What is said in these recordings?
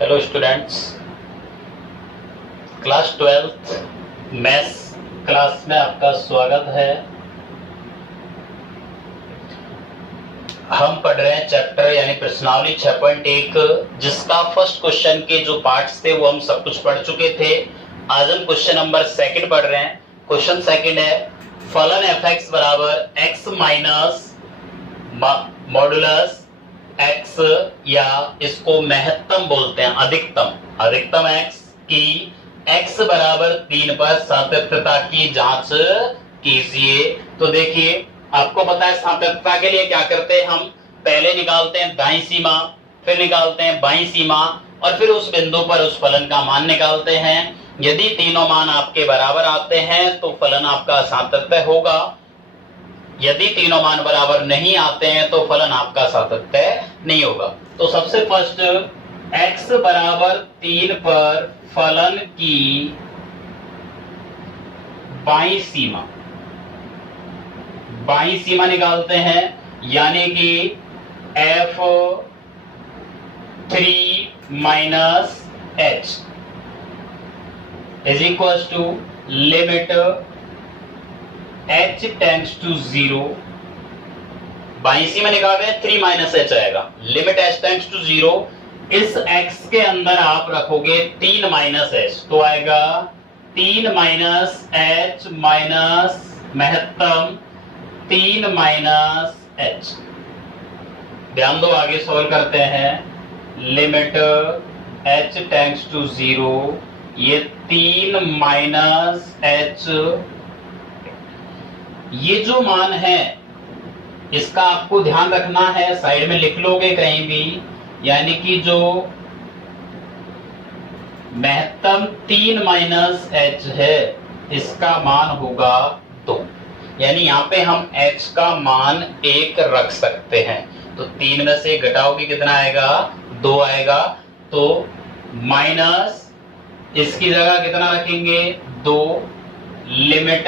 Hello students, class 12th maths class में आपका स्वागत है। हम पढ़ रहे हैं चैप्टर यानी प्रश्नावली 6.1, जिसका फर्स्ट क्वेश्चन के जो पार्ट्स थे वो हम सब कुछ पढ़ चुके थे। आज हम क्वेश्चन नंबर 2 पढ़ रहे हैं। क्वेश्चन 2 है, फलन fx बराबर x माइनस मॉडुलस x, या इसको महत्तम बोलते हैं, अधिकतम x की x बराबर 3 पर सातत्यता की जांच कीजिए। तो देखिए, आपको पता है सातत्यता के लिए क्या करते हैं, हम पहले निकालते हैं दाईं सीमा, फिर निकालते हैं बाईं सीमा, और फिर उस बिंदु पर उस फलन का मान निकालते हैं। यदि तीनों मान आपके बराबर आते हैं तो फलन आपका सातत्य होगा। यदि तीनों मान बराबर नहीं आते हैं तो फलन आपका सातत्य नहीं होगा। तो सबसे फर्स्ट x बराबर 3 पर फलन की बाईं सीमा निकालते हैं, यानी कि f3 minus h is equal to limit h tends to 0। बाईं सीमा निकालते हैं 3 माइनस h आएगा, लिमिट h टेंड्स टू 0। इस x के अंदर आप रखोगे 3 माइनस h, तो आएगा 3 माइनस h माइनस महत्तम 3 माइनस h। ध्यान दो, आगे सॉल्व करते हैं। लिमिट h टेंड्स टू 0, ये 3 माइनस h, ये जो मान है इसका आपको ध्यान रखना है, साइड में लिख लोगे कहीं भी, यानी कि जो महत्तम 3 माइनस h है इसका मान होगा 2, यानी यहाँ पे हम h का मान 1 रख सकते हैं। तो 3 में से घटाओगे कितना आएगा, 2 आएगा। तो माइनस इसकी जगह कितना रखेंगे, 2, लिमिट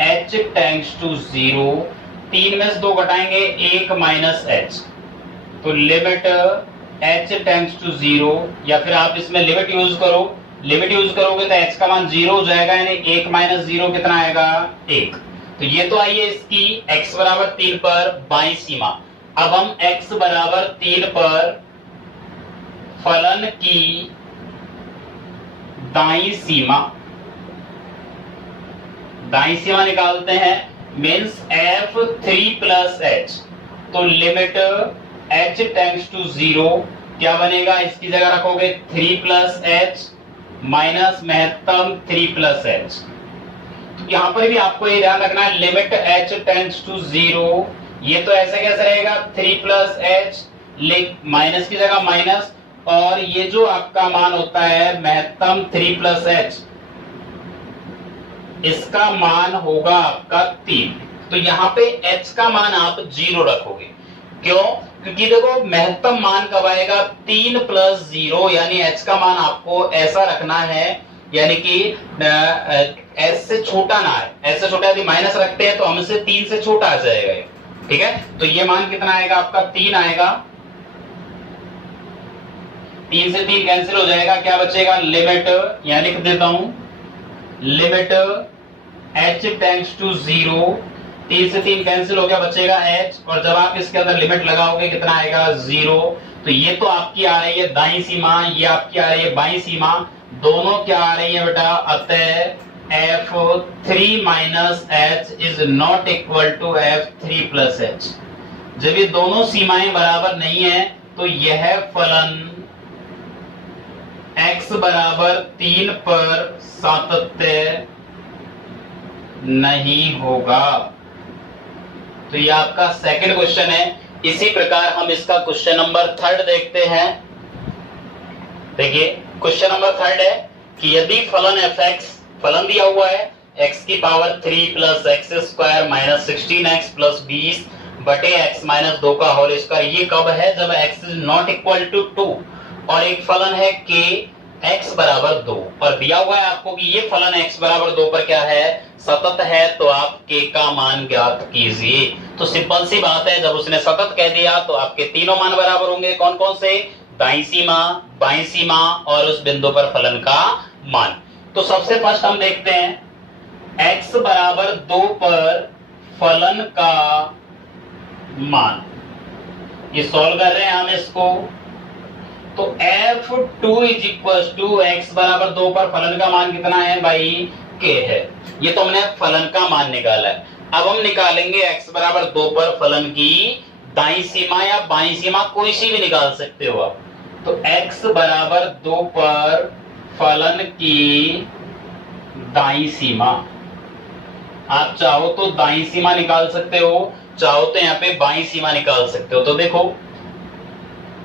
h टेंड्स टू 0, 3 में से 2 घटाएंगे 1 माइनस h, तो लिमिट h टेंड्स टू 0, या फिर आप इसमें लिमिट यूज करोगे तो h का मान 0 हो जाएगा, यानी 1 माइनस 0 कितना आएगा, 1। तो ये तो आई है इसकी x बराबर 3 पर बाईं सीमा। अब हम x बराबर 3 पर फलन की दाईं सीमा निकालते हैं, मीन्स f3 प्लस h। तो लिमिट h टेंड्स टू 0 क्या बनेगा, इसकी जगह रखोगे 3 प्लस h माइनस महत्तम 3 प्लस h। तो यहां पर भी आपको ये ध्यान रखना है, लिमिट h टेंड्स टू 0, ये तो ऐसे कैसे रहेगा 3 प्लस h, माइनस की जगह माइनस, और ये जो आपका मान होता है महत्तम 3 प्लस h, इसका मान होगा आपका 3। तो यहाँ पे h का मान आप 0 रखोगे। क्यों? क्योंकि देखो महत्तम मान कब आएगा, 3 प्लस 0, यानी h का मान आपको ऐसा रखना है, यानी कि s से छोटा ना है। s से छोटा यदि माइनस रखते हैं तो हमसे 3 से छोटा आ जाएगा, ठीक है। तो ये मान कितना आएगा आपका, 3 आएगा। 3 से 3 कैंसिल हो जाएगा, क्या बचेगा, लिमिट, यहाँ लिख देता हूं, लिमिट h टेंड्स टू 0, 3 से 3 कैंसिल हो गया, बचेगा h, और जब आप इसके अंदर लिमिट लगाओगे कितना आएगा, 0। तो ये तो आपकी आ रही है दाईं सीमा, ये आपकी आ रही है बाईं सीमा, दोनों क्या आ रही है बेटा, अतः f3 minus h is not equal to f3 plus h। जब ये दोनों सीमाएं बराबर नहीं है तो यह फलन x बराबर 3 पर सातत्य नहीं होगा। तो ये आपका सेकंड क्वेश्चन है। इसी प्रकार हम इसका क्वेश्चन नंबर 3 देखते हैं। देखिए, क्वेश्चन नंबर 3 है कि यदि फलन fx, फलन दिया हुआ है x की power 3 plus x square minus 16x plus 20 बटे x माइनस 2 का होल स्क्वायर, ये कब है, जब x is not equal to 2, और एक फलन है k x बराबर 2 और दिया हुआ है आपको कि ये फलन x बराबर 2 पर क्या है, सतत है, तो आप k का मान ज्ञात कीजिए। तो सिंपल सी बात है, जब उसने सतत कह दिया तो आपके तीनों मान बराबर होंगे। कौन कौन से, दाईं सीमा, बाईं सीमा और उस बिंदु पर फलन का मान। तो सबसे फर्स्ट हम देखते हैं x बराबर 2 पर फलन का मान। ये सॉल्व कर रहे हैं हम इसको। तो f2 is equal to x बराबर 2 पर फलन का मान कितना है भाई, k है। ये तो हमने फलन का मान निकाला है। अब हम निकालेंगे x बराबर 2 पर फलन की दाईं सीमा या बाईं सीमा, कोई सी भी निकाल सकते हो आप। तो x बराबर 2 पर फलन की दाईं सीमा, आप चाहो तो दाईं सीमा निकाल सकते हो, चाहो तो यहाँ पे बाईं सीमा निकाल सकते हो। तो देखो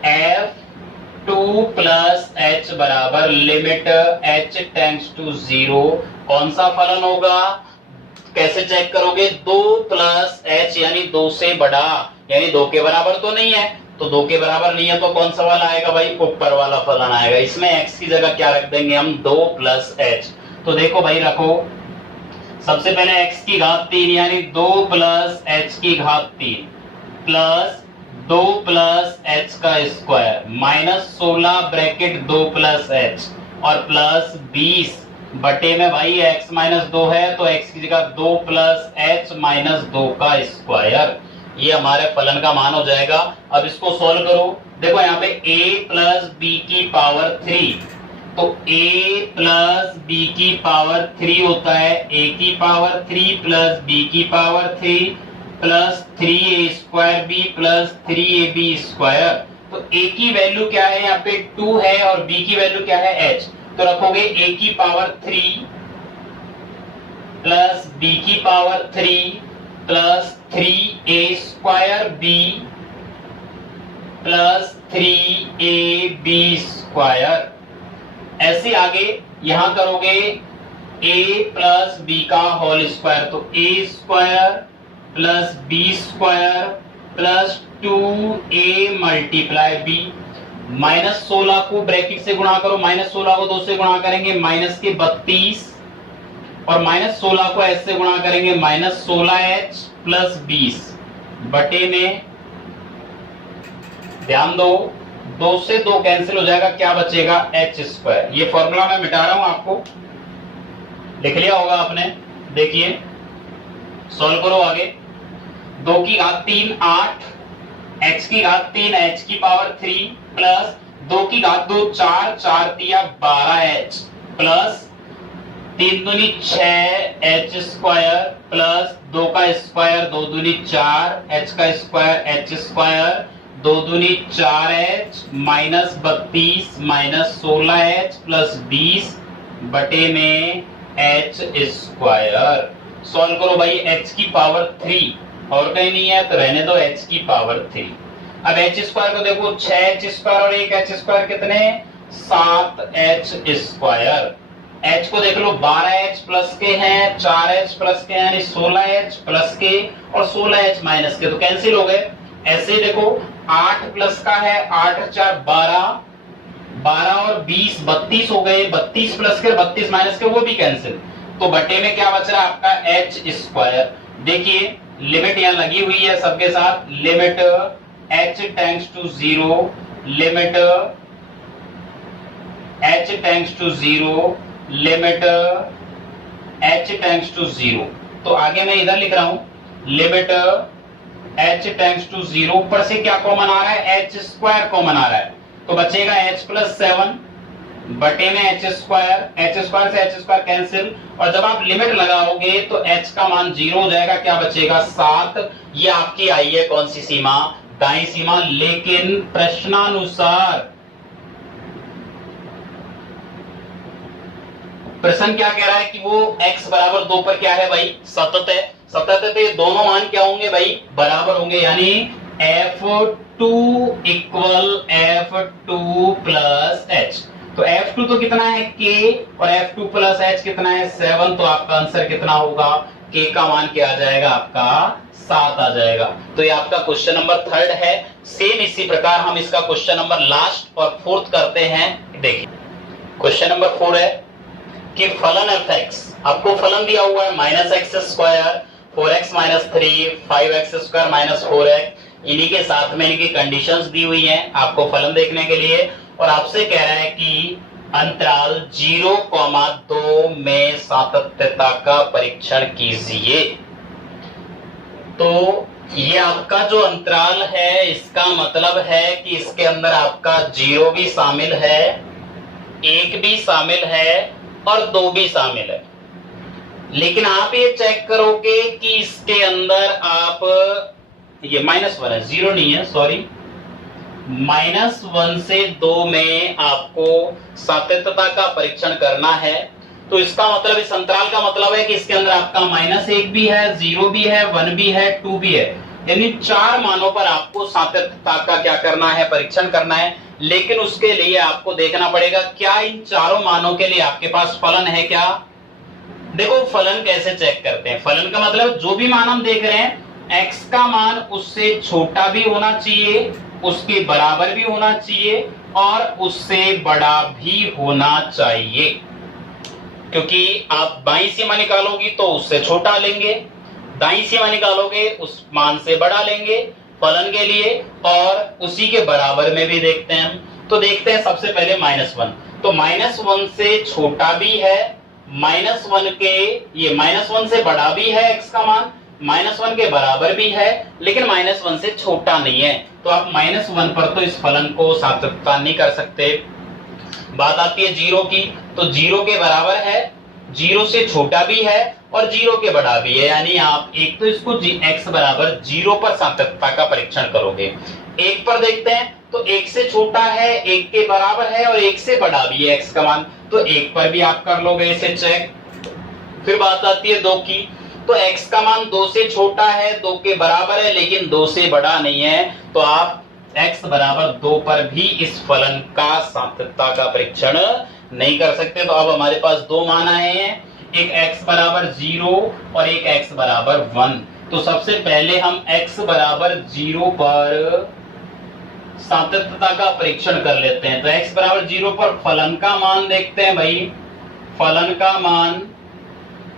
f2 प्लस h बराबर लिमिट h टेंड्स टू 0, कौन सा फलन होगा, कैसे चेक करोगे, 2 प्लस h यानी 2 से बड़ा, यानी 2 के बराबर तो नहीं है। तो 2 के बराबर नहीं है तो कौन सा वाला आएगा भाई, ऊपर वाला फलन आएगा। इसमें x की जगह क्या रख देंगे हम, 2 प्लस h। तो देखो भाई रखो, सबसे पहले x की घात 3 यानी 2 प्लस h की घात 3 प्लस 2 प्लस h का square minus 16 bracket 2 plus h और प्लस 20 बटे में भाई x माइनस 2 है तो x की जगह 2 प्लस h माइनस 2 का स्क्वायर। ये हमारे फलन का मान हो जाएगा। अब इसको सॉल्व करो। देखो यहाँ पे a प्लस b की पावर 3, तो a प्लस b की पावर 3 होता है a की पावर 3 प्लस b की power 3 plus 3a square b plus 3ab square. तो a की वैल्यू क्या है, यहाँ पे 2 है और b की वैल्यू क्या है, h। तो रखोगे a की पावर 3 प्लस b की power 3 plus 3a square b plus 3ab square. ऐसे आगे यहां करोगे a प्लस b का होल स्क्वायर, तो a square plus b square plus 2a multiply b। Minus 16 को ब्रैकेट से गुणा करो, माइनस 16 को 2 से गुणा करेंगे माइनस के 32 और माइनस 16 को ऐसे गुणा करेंगे माइनस 16h प्लस 20 बटे में, ध्यान दो 2 से 2 कैंसिल हो जाएगा, क्या बचेगा, h स्क्वायर। ये फॉर्मूला मैं मिटा रहा हूं, आपको लिख लिया होगा आपने। देखिए सॉल्व करो आगे। 2 की घात 3 8, h की घात 3 h की पावर 3 प्लस 2 की घात 2 4, 4 तिया 12h प्लस 3 दूनी 6h स्क्वायर प्लस 2 का स्क्वायर 2 दूनी 4 h का स्क्वायर h स्क्वायर 2 दूनी 4h minus 32 minus 16h plus 20 बटे में h स्क्वायर। सॉल्व करो भाई, h की पावर 3 और कहीं नहीं है तो रहने दो h की पावर 3। अब h स्क्वायर को देखो, 6h स्क्वायर और 1h स्क्वायर कितने, 7h स्क्वायर। h को देख लो, 12h प्लस के हैं, 4h प्लस के यानी 16h प्लस के और 16h माइनस के, तो कैंसिल हो गए। ऐसे देखो 8 प्लस का है, 8 4 12, 12 और 20 32 हो गए, 32 प्लस के 32 माइनस के वो भी कैंसिल। तो बटे में क्या बच रहा है आपका, h स्क्वायर। देखिए लिमिट यहाँ लगी हुई है सबके साथ, limit h tends to 0, limit h tends to 0, limit h tends to 0। तो आगे मैं इधर लिख रहा हूं, लिमिट h टेंड्स टू 0, ऊपर से क्या कॉमन आ रहा है, h स्क्वायर कॉमन आ रहा है, तो बचेगा h प्लस 7 बटे में h स्क्वायर से h स्क्वायर कैंसिल, और जब आप लिमिट लगाओगे तो h का मान 0 हो जाएगा, क्या बचेगा 7। ये आपकी आई है कौन सी सीमा, दाईं सीमा। लेकिन प्रश्नानुसार प्रश्न क्या कह रहा है कि वो x बराबर 2 पर क्या है भाई, सतत है। सतत है तो ये दोनों मान क्या होंगे भाई, बराबर होंगे, यानी f2 equal f2 plus h। तो f2 तो कितना है k और f2 प्लस h कितना है 7, तो आपका आंसर कितना होगा, k का मान क्या आ जाएगा आपका 7 आ जाएगा। तो ये आपका क्वेश्चन नंबर 3 है। सेम इसी प्रकार हम इसका क्वेश्चन नंबर लास्ट और 4th करते हैं। देखिए क्वेश्चन नंबर 4 है कि फलन f(x), आपको फलन दिया हुआ है -x², 4x - 3, 5x² - 4x, इन्हीं के साथ में इनकी कंडीशंस दी हुई हैं आपको फलन देखने के लिए, और आपसे कह रहा है कि अंतराल 0,2 में सातत्यता का परीक्षण कीजिए। तो ये आपका जो अंतराल है इसका मतलब है कि इसके अंदर आपका 0 भी शामिल है, 1 भी शामिल है और 2 भी शामिल है। लेकिन आप ये चेक करोगे कि इसके अंदर आप ये -1 है, 0 नहीं है, सॉरी, -1 से 2 में आपको सातत्यता का परीक्षण करना है। तो इसका मतलब इस अंतराल का मतलब है कि इसके अंदर आपका -1 भी है, 0 भी है, 1 भी है, 2 भी है, यानी 4 मानों पर आपको सातत्यता का क्या करना है, परीक्षण करना है। लेकिन उसके लिए आपको देखना पड़ेगा क्या इन चारों मानों के लिए आपके पास फलन है क्या। देखो फलन कैसे चेक करते हैं, फलन का मतलब जो भी मान हम देख रहे हैं x का मान उससे छोटा भी होना चाहिए, उसके बराबर भी होना चाहिए और उससे बड़ा भी होना चाहिए, क्योंकि आप बाईं सीमा निकालोगी तो उससे छोटा लेंगे, दाईं सीमा निकालोगे उस मान से बड़ा लेंगे फलन के लिए, और उसी के बराबर में भी देखते हैं हम। तो देखते हैं सबसे पहले -1, तो -1 से छोटा भी है, -1 के ये -1 से बड़ा भी है x का मान, -1 के बराबर भी है, लेकिन -1 से छोटा नहीं है। तो आप -1 पर तो इस फलन को सातत्यता नहीं कर सकते। बात आती है 0 की, तो 0 के बराबर है, 0 से छोटा भी है और 0 के बड़ा भी है, यानी आप एक तो इसको x बराबर 0 पर सातत्यता का परीक्षण करोगे। 1 पर देखते हैं, तो 1 से छोटा है, 1 के बराबर है और 1 से बड़ा भी है x का मान, तो 1 पर भी आप कर लोगे इसे चेक। फिर बात आती है 2 की, तो x का मान 2 से छोटा है, 2 के बराबर है, लेकिन 2 से बड़ा नहीं है, तो आप x बराबर 2 पर भी इस फलन का सातत्यता का परीक्षण नहीं कर सकते। तो अब हमारे पास 2 मान आए हैं, एक x बराबर 0 और एक x बराबर 1। तो सबसे पहले हम x बराबर 0 पर सातत्यता का परीक्षण कर लेते हैं। तो x बराबर 0 पर फलन का मान देखते हैं भाई, फलन का मान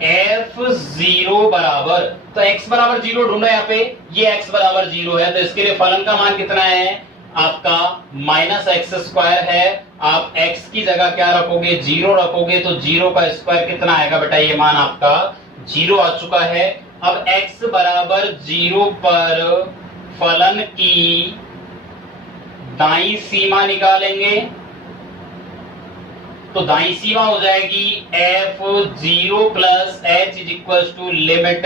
f0 बराबर, तो x बराबर 0 ढूंढो यहाँ पे, ये x बराबर 0 है, तो इसके लिए फलन का मान कितना है आपका -x² है। आप x की जगह क्या रखोगे, 0 रखोगे, तो 0 का स्क्वायर कितना आएगा बेटा, ये मान आपका 0 आ चुका है। अब x बराबर 0 पर फलन की दाईं सीमा निकालेंगे, तो दाईं सीमा हो जाएगी f0 plus h is equal to limit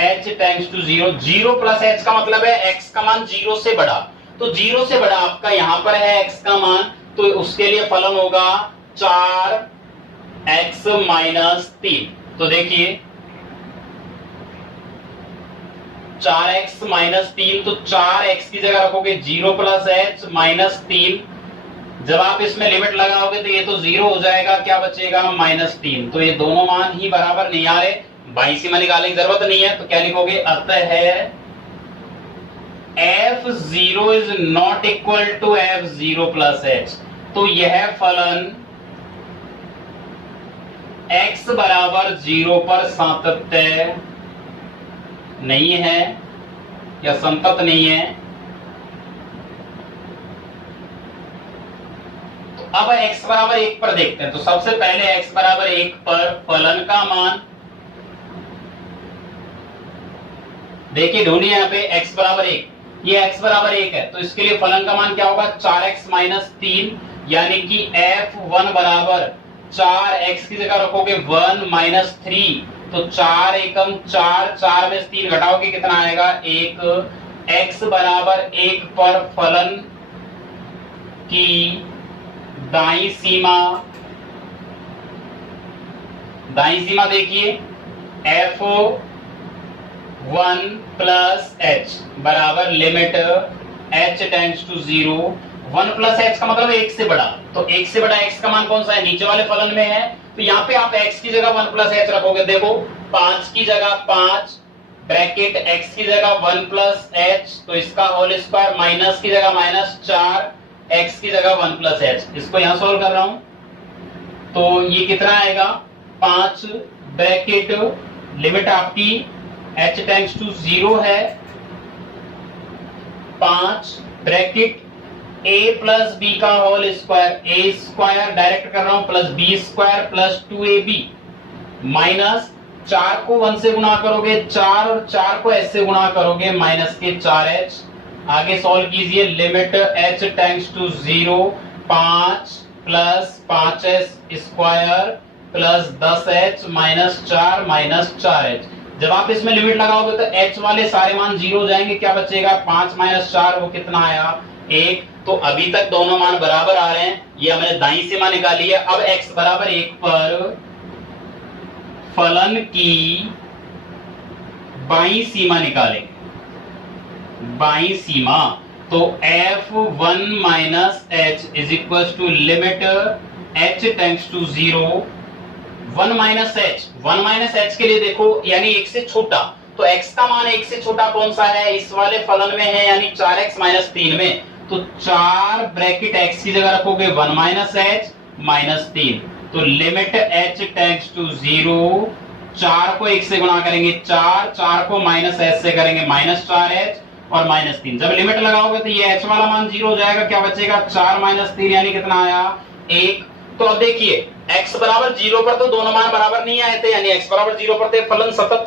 h tends to 0। 0 plus h का मतलब है x का मान 0 से बड़ा, तो 0 से बड़ा आपका यहां पर है x का मान, तो उसके लिए फलन होगा 4x - 3। तो देखिए 4x - 3, तो 4x की जगह रखोगे 0 प्लस h -3, जब आप इसमें लिमिट लगाओगे तो ये तो 0 हो जाएगा, क्या बचेगा -3। तो ये दोनों मान ही बराबर नहीं आ रहे, बाईं सीमा निकालने की जरूरत नहीं है, तो क्या लिखोगे, अतः f0 is not equal to f0 plus h। तो यह फलन x बराबर 0 पर सातत्य नहीं है या संतत नहीं है। अब x बराबर 1 पर देखते हैं, तो सबसे पहले x बराबर 1 पर फलन का मान देखिए, ढूंढिए यहाँ पे x बराबर 1, ये x बराबर 1 है, तो इसके लिए फलन का मान क्या होगा, 4x - 3, यानी कि f1 बराबर 4x की जगह रखोगे 1 - 3, तो 4 एकम 4, 4 में से 3 घटाओगे कितना आएगा 1। x बराबर 1 पर फलन की दाईं सीमा देखिए, f1 प्लस h बराबर limit h tends to 0। 1 plus h का मतलब 1 से बड़ा, तो 1 से बड़ा x का मान कौन सा है, नीचे वाले फलन में है, तो यहाँ पे आप x की जगह 1 प्लस h रखोगे। देखो 5 की जगह 5 ब्रैकेट x की जगह 1 प्लस h, तो इसका होल स्क्वायर, माइनस की जगह -4 x की जगह 1 प्लस h, इसको यहां सोल्व कर रहा हूं। तो ये कितना आएगा 5 ब्रैकेट लिमिट आपकी h टेंड्स टू 0 है 5 ब्रैकेट a प्लस बी का whole square a square direct कर रहा हूं plus B square plus 2ab minus 4 को 1 से गुणा करोगे 4 और 4 को s से गुणा करोगे माइनस के 4h आगे सॉल्व कीजिए limit h tends to 0 5 plus 5s square plus 10h minus 4h जब आप इसमें लिमिट लगाओगे तो h वाले सारे मान 0 हो जाएंगे क्या बचेगा 5 माइनस 4 वो कितना आया 1 तो अभी तक दोनों मान बराबर आ रहे हैं ये हमने दाईं सीमा निकाली है अब x बराबर 1 पर फलन की बाईं सीमा निकालेंगे बाईं सीमा तो f1 minus h is equal to limit h tends to 0 1 minus h के लिए देखो यानी 1 से छोटा तो x का मान 1 से छोटा कौन सा है इस वाले फलन में है यानी 4x माइनस 3 में तो 4 ब्रैकेट x की जगह रखोगे 1 माइनस h माइनस 3 तो लिमिट h टेंड्स टू 0 4 को 1 से गुणा करेंगे 4 को माइनस h से करेंगे माइनस 4h और माइनस 3 जब लिमिट लगाओगे तो ये h वाला मान 0 हो जाएगा क्या बचेगा 4 माइनस 3 यानी कितना आया 1 तो अब देखिए x बराबर 0 पर तो दोनों मान बराबर नहीं आए थे यानी x बराबर 0 पर तो फलन सतत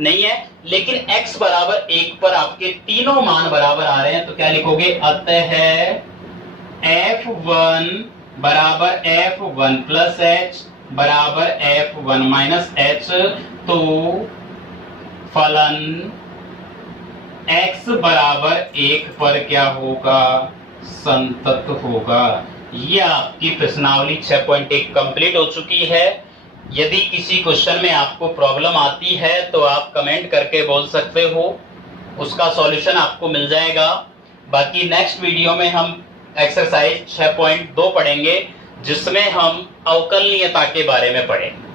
नहीं है लेकिन x बराबर 1 पर आपके तीनों मान बराबर आ रहे हैं तो क्या लिखोगे अतः f1 बराबर f1 प्लस h बराबर f1 माइनस h तो फलन x बराबर 1 पर क्या होगा संतत होगा ये आपकी प्रश्नावली 6.1 कंप्लीट हो चुकी है यदि किसी क्वेश्चन में आपको प्रॉब्लम आती है तो आप कमेंट करके बोल सकते हो उसका सॉल्यूशन आपको मिल जाएगा बाकी नेक्स्ट वीडियो में हम एक्सरसाइज 6.2 पढ़ेंगे जिसमें हम अवकलनीयता के बारे में पढ़ेंगे।